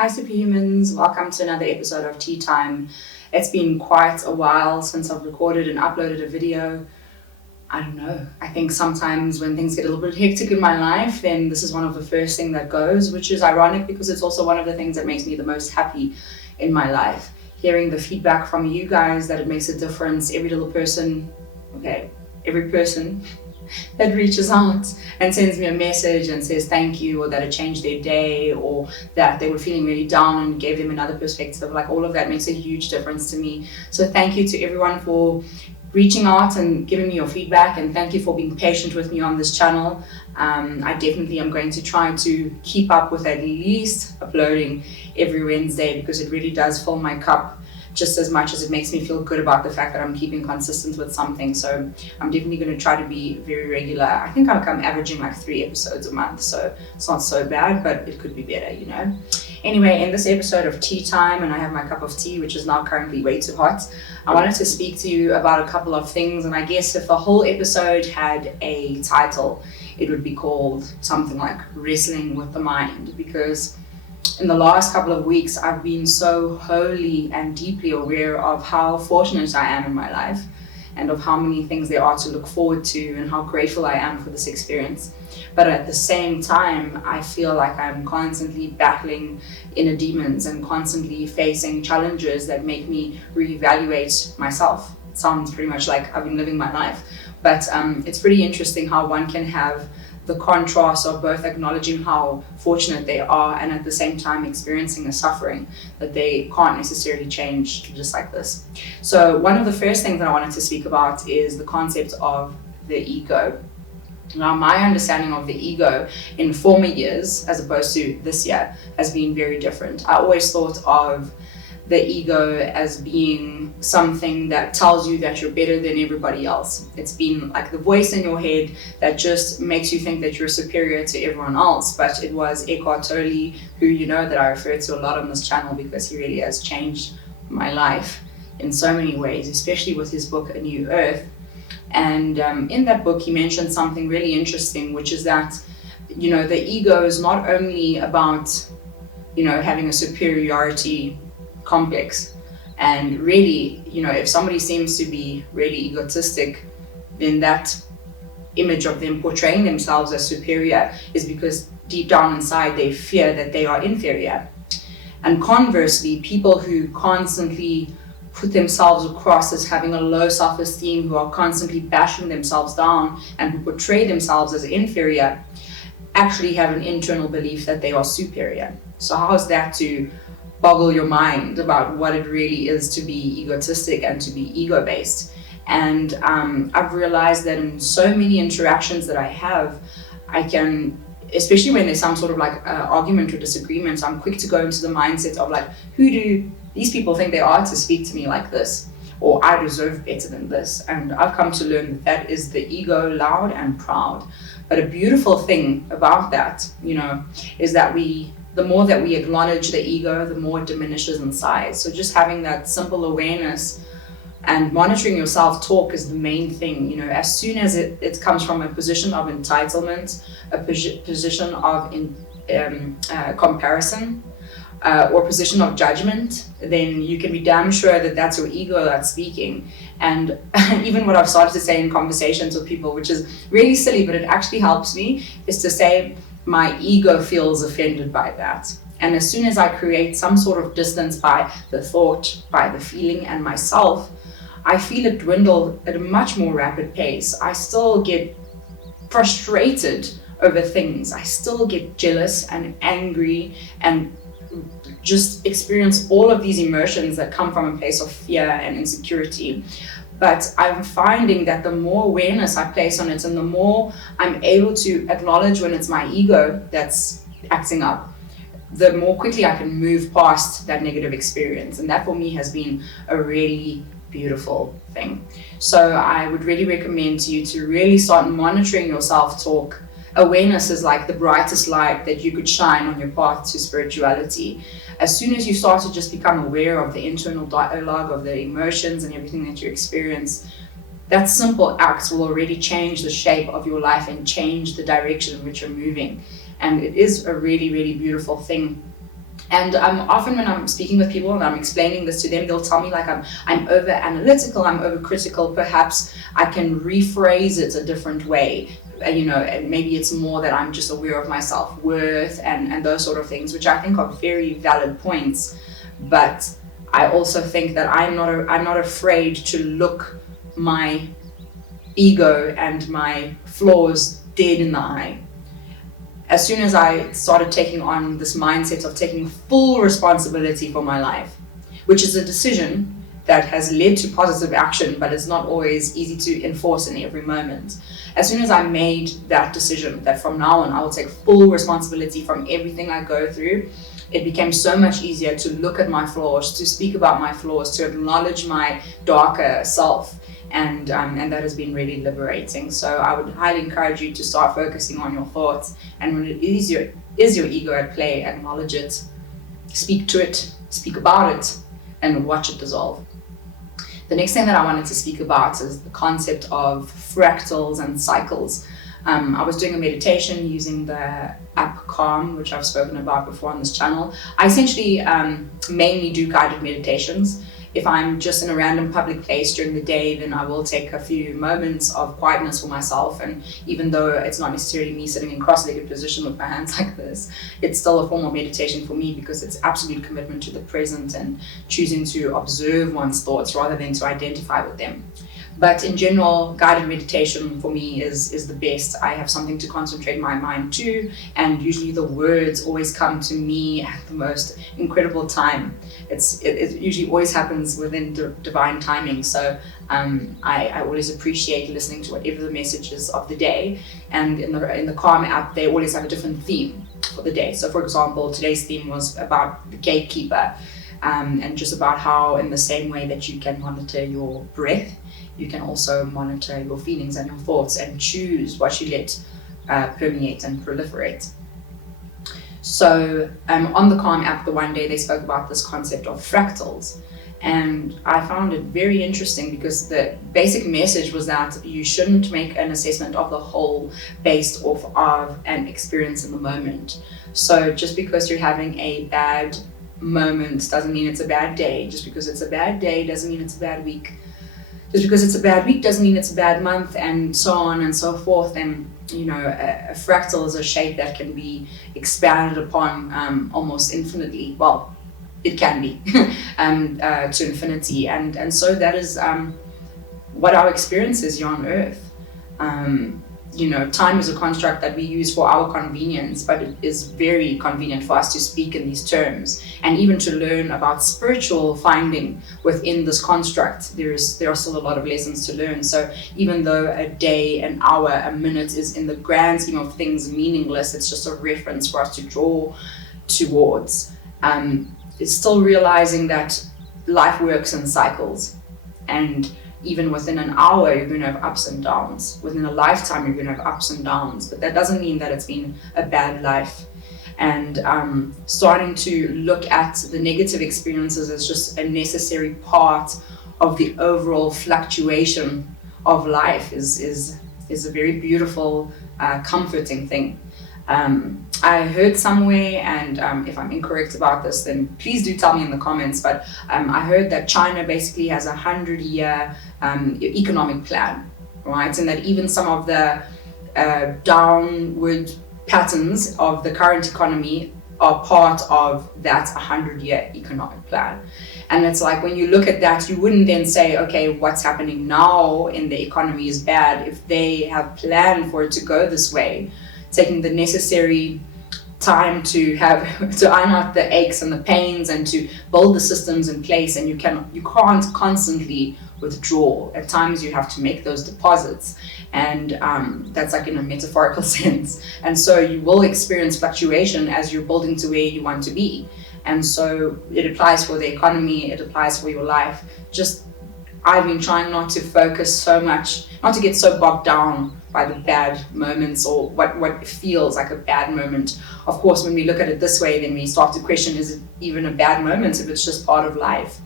Hi Superhumans, welcome to another episode of Tea Time. It's been quite a while since I've recorded and uploaded a video. I don't know, I think sometimes when things get a little bit hectic in my life, then this is one of the first things that goes, which is ironic because it's also one of the things that makes me the most happy in my life. Hearing the feedback from you guys that it makes a difference, every person that reaches out and sends me a message and says thank you, or that it changed their day, or that they were feeling really down and gave them another perspective, like all of that makes a huge difference to me. So thank you to everyone for reaching out and giving me your feedback, and thank you for being patient with me on this channel. I definitely am going to try to keep up with at least uploading every Wednesday, because it really does fill my cup just as much as it makes me feel good about the fact that I'm keeping consistent with something. So I'm definitely going to try to be very regular. I think I'm averaging like 3 episodes a month, so it's not so bad, but it could be better, you know. Anyway, in this episode of Tea Time, and I have my cup of tea, which is now currently way too hot, I wanted to speak to you about a couple of things. And I guess if the whole episode had a title, it would be called something like Wrestling with the Mind, because in the last couple of weeks, I've been so wholly and deeply aware of how fortunate I am in my life, and of how many things there are to look forward to, and how grateful I am for this experience. But at the same time, I feel like I'm constantly battling inner demons and constantly facing challenges that make me reevaluate myself. It sounds pretty much like I've been living my life, but it's pretty interesting how one can have the contrast of both acknowledging how fortunate they are and at the same time experiencing a suffering that they can't necessarily change just like this. So one of the first things that I wanted to speak about is the concept of the ego. Now, my understanding of the ego in former years, as opposed to this year, has been very different. I always thought of the ego as being something that tells you that you're better than everybody else. It's been like the voice in your head that just makes you think that you're superior to everyone else. But it was Eckhart Tolle, who you know that I refer to a lot on this channel because he really has changed my life in so many ways, especially with his book A New Earth. And in that book, he mentioned something really interesting, which is that, you know, the ego is not only about, you know, having a superiority complex. And really, you know, if somebody seems to be really egotistic, then that image of them portraying themselves as superior is because deep down inside they fear that they are inferior. And conversely, people who constantly put themselves across as having a low self-esteem, who are constantly bashing themselves down and who portray themselves as inferior, actually have an internal belief that they are superior. So how is that to boggle your mind about what it really is to be egotistic and to be ego-based? And I've realized that in so many interactions that I have, I can, especially when there's some sort of like argument or disagreement, I'm quick to go into the mindset of like, who do these people think they are to speak to me like this? Or I deserve better than this. And I've come to learn that is the ego, loud and proud. But a beautiful thing about that, you know, is that the more that we acknowledge the ego, the more it diminishes in size. So just having that simple awareness and monitoring your self-talk is the main thing. You know, as soon as it comes from a position of entitlement, a position of comparison, or position of judgment, then you can be damn sure that that's your ego that's speaking. And even what I've started to say in conversations with people, which is really silly, but it actually helps me, is to say, my ego feels offended by that. And as soon as I create some sort of distance by the thought, by the feeling and myself, I feel it dwindle at a much more rapid pace. I still get frustrated over things. I still get jealous and angry and just experience all of these emotions that come from a place of fear and insecurity. But I'm finding that the more awareness I place on it and the more I'm able to acknowledge when it's my ego that's acting up, the more quickly I can move past that negative experience. And that for me has been a really beautiful thing. So I would really recommend to you to really start monitoring your self-talk. Awareness is like the brightest light that you could shine on your path to spirituality. As soon as you start to just become aware of the internal dialogue, of the emotions and everything that you experience, that simple act will already change the shape of your life and change the direction in which you're moving. And it is a really, really beautiful thing. And often when I'm speaking with people and I'm explaining this to them, they'll tell me like I'm over analytical, I'm over critical. Perhaps I can rephrase it a different way. And maybe it's more that I'm just aware of my self-worth and those sort of things, which I think are very valid points. But I also think that I'm not afraid to look my ego and my flaws dead in the eye. As soon as I started taking on this mindset of taking full responsibility for my life, which is a decision that has led to positive action, but it's not always easy to enforce in every moment. As soon as I made that decision that from now on I will take full responsibility from everything I go through, it became so much easier to look at my flaws, to speak about my flaws, to acknowledge my darker self. And that has been really liberating. So I would highly encourage you to start focusing on your thoughts, and when it is your ego at play, acknowledge it, speak to it, speak about it, and watch it dissolve. The next thing that I wanted to speak about is the concept of fractals and cycles. I was doing a meditation using the app Calm, which I've spoken about before on this channel. I essentially mainly do guided meditations. If I'm just in a random public place during the day, then I will take a few moments of quietness for myself. And even though it's not necessarily me sitting in cross-legged position with my hands like this, it's still a form of meditation for me, because it's absolute commitment to the present and choosing to observe one's thoughts rather than to identify with them. But in general, guided meditation for me is the best. I have something to concentrate my mind to, and usually the words always come to me at the most incredible time. It usually always happens within divine timing. So I always appreciate listening to whatever the message is of the day. And in the Calm app, they always have a different theme for the day. So for example, today's theme was about the gatekeeper, and just about how in the same way that you can monitor your breath, you can also monitor your feelings and your thoughts and choose what you let permeate and proliferate. So on the Calm app, the one day they spoke about this concept of fractals. And I found it very interesting, because the basic message was that you shouldn't make an assessment of the whole based off of an experience in the moment. So just because you're having a bad moment doesn't mean it's a bad day. Just because it's a bad day doesn't mean it's a bad week. Just because it's a bad week doesn't mean it's a bad month, and so on and so forth. And a fractal is a shape that can be expanded upon almost infinitely. Well, it can be to infinity, and so that is what our experience is here on Earth. Time is a construct that we use for our convenience, but it is very convenient for us to speak in these terms, and even to learn about spiritual finding within this construct. There are still a lot of lessons to learn. So even though a day, an hour, a minute is in the grand scheme of things meaningless, it's just a reference for us to draw towards. It's still realizing that life works in cycles, and even within an hour, you're going to have ups and downs. Within a lifetime, you're going to have ups and downs. But that doesn't mean that it's been a bad life. And starting to look at the negative experiences as just a necessary part of the overall fluctuation of life is a very beautiful, comforting thing. I heard somewhere, and if I'm incorrect about this, then please do tell me in the comments, but I heard that China basically has a 100-year economic plan, right? And that even some of the downward patterns of the current economy are part of that 100-year economic plan. And it's like, when you look at that, you wouldn't then say, okay, what's happening now in the economy is bad, if they have planned for it to go this way, taking the necessary time to iron out the aches and the pains and to build the systems in place. And you can't constantly withdraw. At times you have to make those deposits, and that's like in a metaphorical sense. And so you will experience fluctuation as you're building to where you want to be. And so it applies for the economy, it applies for your life. I've been trying not to focus so much, not to get so bogged down by the bad moments or what feels like a bad moment. Of course, when we look at it this way, then we start to question, is it even a bad moment if it's just part of life?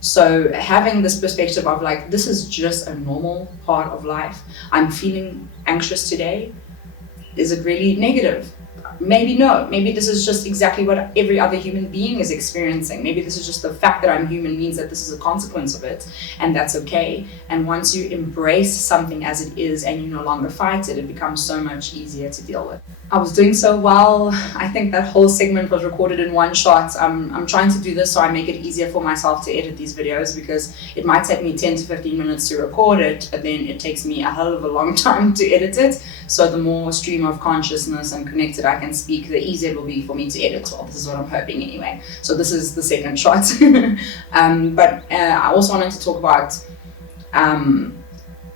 So having this perspective of like, this is just a normal part of life. I'm feeling anxious today. Is it really negative? maybe no, maybe this is just exactly what every other human being is experiencing. Maybe this is just the fact that I'm human means that this is a consequence of it, and that's okay. And once you embrace something as it is and you no longer fight it, it becomes so much easier to deal with. I was doing so well. I think that whole segment was recorded in one shot. I'm trying to do this so I make it easier for myself to edit these videos, because it might take me 10 to 15 minutes to record it, but then it takes me a hell of a long time to edit it. So the more stream of consciousness and connected I can speak, the easier it will be for me to edit. Well, this is what I'm hoping anyway. So this is the second shot. But I also wanted to talk about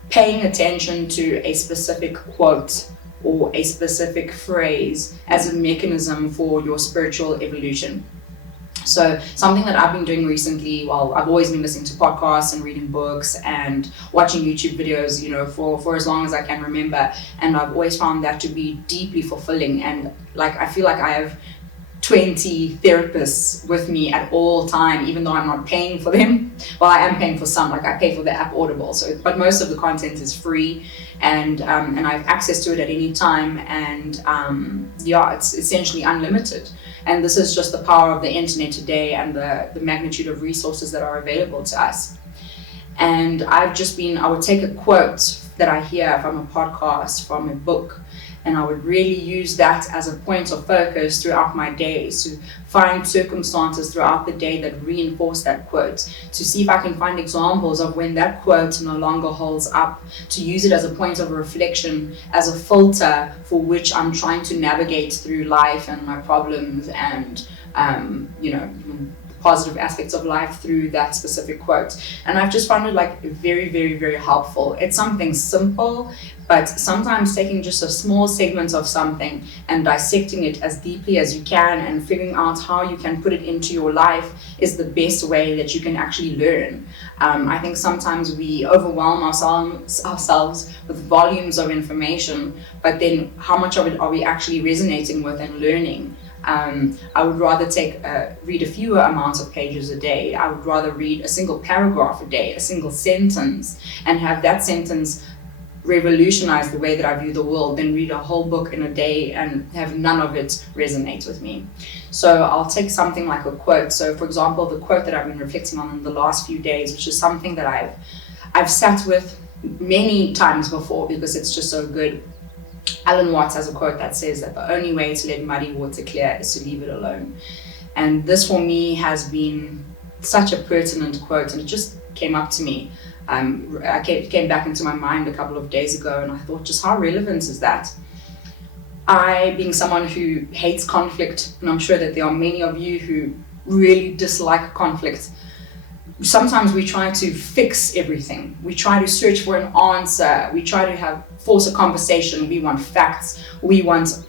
paying attention to a specific quote or a specific phrase as a mechanism for your spiritual evolution. So something that I've been doing recently, well, I've always been listening to podcasts and reading books and watching YouTube videos, you know, for as long as I can remember. And I've always found that to be deeply fulfilling. And like, I feel like I have 20 therapists with me at all time, even though I'm not paying for them. Well, I am paying for some, like I pay for the app Audible. So, but most of the content is free, and I have access to it at any time. And yeah, it's essentially unlimited. And this is just the power of the internet today and the magnitude of resources that are available to us. And I would take a quote that I hear from a podcast, from a book, and I would really use that as a point of focus throughout my days, to find circumstances throughout the day that reinforce that quote, to see if I can find examples of when that quote no longer holds up, to use it as a point of reflection, as a filter for which I'm trying to navigate through life and my problems and, you know, positive aspects of life through that specific quote. And I've just found it like very, very, very helpful. It's something simple, but sometimes taking just a small segment of something and dissecting it as deeply as you can and figuring out how you can put it into your life is the best way that you can actually learn. I think sometimes we overwhelm ourselves with volumes of information, but then how much of it are we actually resonating with and learning? I would rather read a fewer amounts of pages a day. I would rather read a single paragraph a day, a single sentence, and have that sentence revolutionize the way that I view the world, than read a whole book in a day and have none of it resonate with me. So I'll take something like a quote. So for example, the quote that I've been reflecting on in the last few days, which is something that I've sat with many times before because it's just so good. Alan Watts has a quote that says that the only way to let muddy water clear is to leave it alone. And this for me has been such a pertinent quote, and it just came up to me. It came back into my mind a couple of days ago, and I thought, just how relevant is that? I, being someone who hates conflict, and I'm sure that there are many of you who really dislike conflict, sometimes we try to fix everything. We try to search for an answer. We try to force a conversation. We want facts. We want,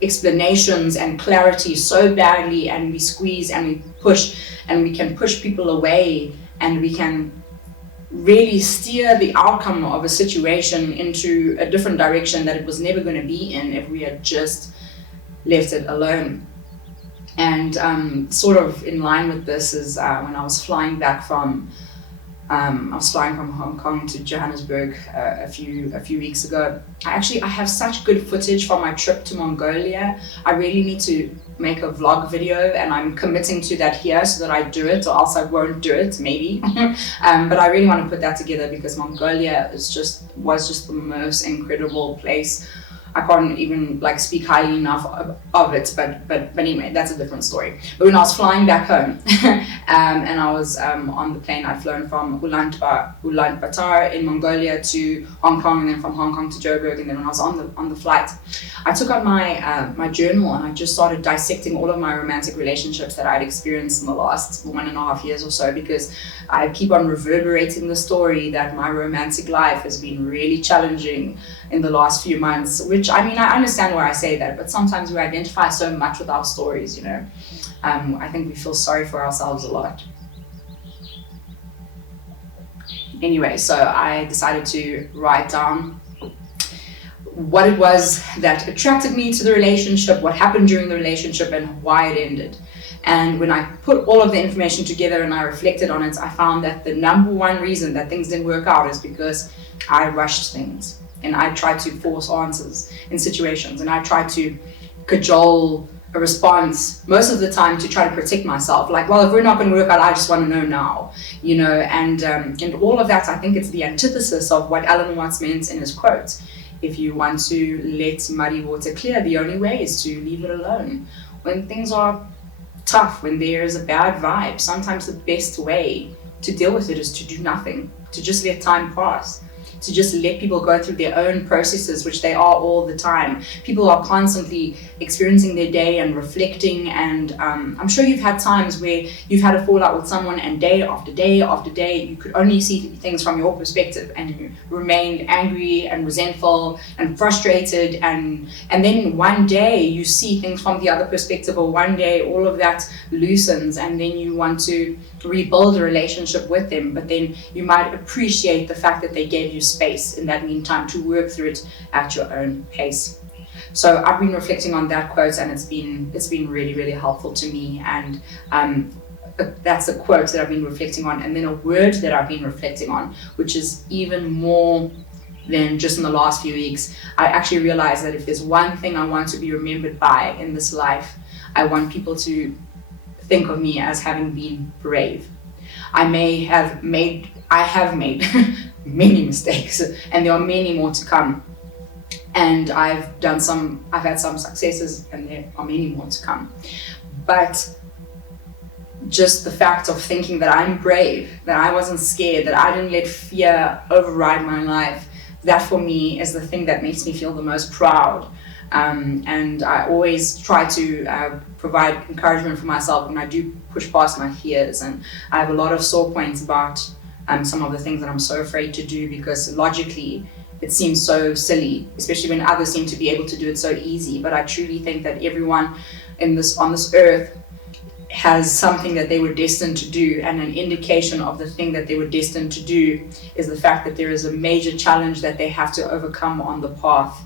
explanations and clarity so badly, and we squeeze and we push, and we can push people away, and we can really steer the outcome of a situation into a different direction that it was never going to be in if we had just left it alone. And sort of in line with this is when I was flying back from Hong Kong to Johannesburg a few weeks ago. I have such good footage from my trip to Mongolia. I really need to make a vlog video, and I'm committing to that here so that I do it, or else I won't do it, maybe. But I really want to put that together because Mongolia was just the most incredible place. I can't even speak highly enough of it, but anyway, that's a different story. But when I was flying back home, and I was on the plane, I'd flown from Ulaanbaatar in Mongolia to Hong Kong, and then from Hong Kong to Joburg. And then when I was on the flight, I took out my journal, and I just started dissecting all of my romantic relationships that I'd experienced in the last 1.5 years or so, because I keep on reverberating the story that my romantic life has been really challenging in the last few months, which I understand why I say that, but sometimes we identify so much with our stories, I think we feel sorry for ourselves a lot. Anyway, so I decided to write down what it was that attracted me to the relationship, what happened during the relationship, and why it ended. And when I put all of the information together and I reflected on it, I found that the number one reason that things didn't work out is because I rushed things. And I tried to force answers in situations, and I tried to cajole a response most of the time to try to protect myself. Like, well, if we're not going to work out, I just want to know now, and all of that, I think it's the antithesis of what Alan Watts meant in his quote. If you want to let muddy water clear, the only way is to leave it alone. When things are tough, when there is a bad vibe, sometimes the best way to deal with it is to do nothing, to just let time pass, to just let people go through their own processes, which they are all the time. People are constantly experiencing their day and reflecting, and I'm sure you've had times where you've had a fallout with someone, and day after day after day, you could only see things from your perspective, and you remained angry and resentful and frustrated, and then one day you see things from the other perspective, or one day all of that loosens, and then you want to rebuild a relationship with them, but then you might appreciate the fact that they gave you space in that meantime to work through it at your own pace. So I've been reflecting on that quote, and it's been really, really helpful to me. And that's a quote that I've been reflecting on. And then a word that I've been reflecting on, which is even more than just in the last few weeks. I actually realized that if there's one thing I want to be remembered by in this life, I want people to think of me as having been brave. I have made many mistakes, and there are many more to come. And I've had some successes, and there are many more to come. But just the fact of thinking that I'm brave, that I wasn't scared, that I didn't let fear override my life, that for me is the thing that makes me feel the most proud. And I always try to provide encouragement for myself when I do push past my fears. And I have a lot of sore points about some of the things that I'm so afraid to do, because logically it seems so silly, especially when others seem to be able to do it so easy. But I truly think that everyone on this earth has something that they were destined to do, and an indication of the thing that they were destined to do is the fact that there is a major challenge that they have to overcome on the path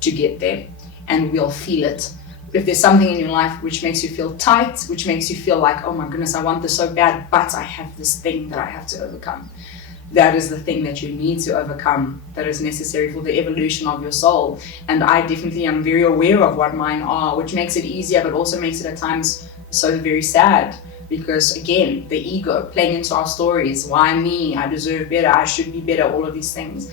to get there, and we'll feel it. If there's something in your life which makes you feel tight, which makes you feel like, oh my goodness, I want this so bad, but I have this thing that I have to overcome. That is the thing that you need to overcome, that is necessary for the evolution of your soul. And I definitely am very aware of what mine are, which makes it easier, but also makes it at times so very sad. Because again, the ego playing into our stories, why me, I deserve better, I should be better, all of these things.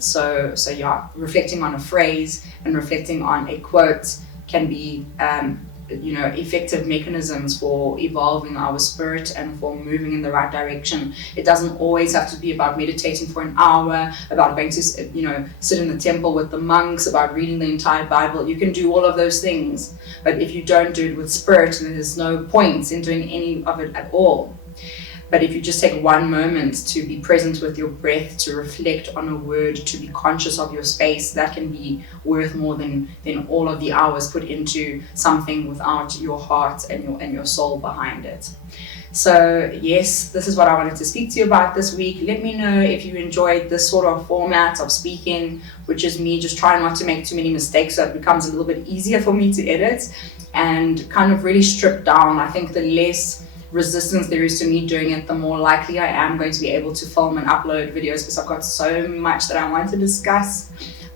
So yeah, reflecting on a phrase and reflecting on a quote can be effective mechanisms for evolving our spirit and for moving in the right direction. It doesn't always have to be about meditating for an hour, about going to sit in the temple with the monks, about reading the entire Bible. You can do all of those things, but if you don't do it with spirit, then there's no point in doing any of it at all. But if you just take one moment to be present with your breath, to reflect on a word, to be conscious of your space, that can be worth more than all of the hours put into something without your heart and your soul behind it. So yes, this is what I wanted to speak to you about this week. Let me know if you enjoyed this sort of format of speaking, which is me just trying not to make too many mistakes, so it becomes a little bit easier for me to edit and kind of really strip down. I think the less resistance there is to me doing it, the more likely I am going to be able to film and upload videos, because I've got so much that I want to discuss.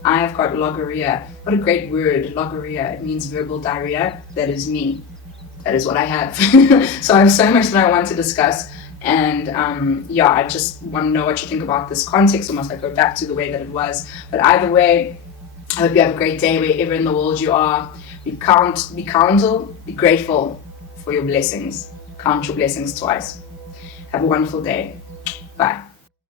I've got logorrhea. What a great word, logorrhea. It means verbal diarrhea. That is me. That is what I have. So I have so much that I want to discuss. And I just want to know what you think about this context. Almost like go back to the way that it was. But either way, I hope you have a great day wherever in the world you are. Be counted, be grateful for your blessings. Count your blessings twice. Have a wonderful day. Bye.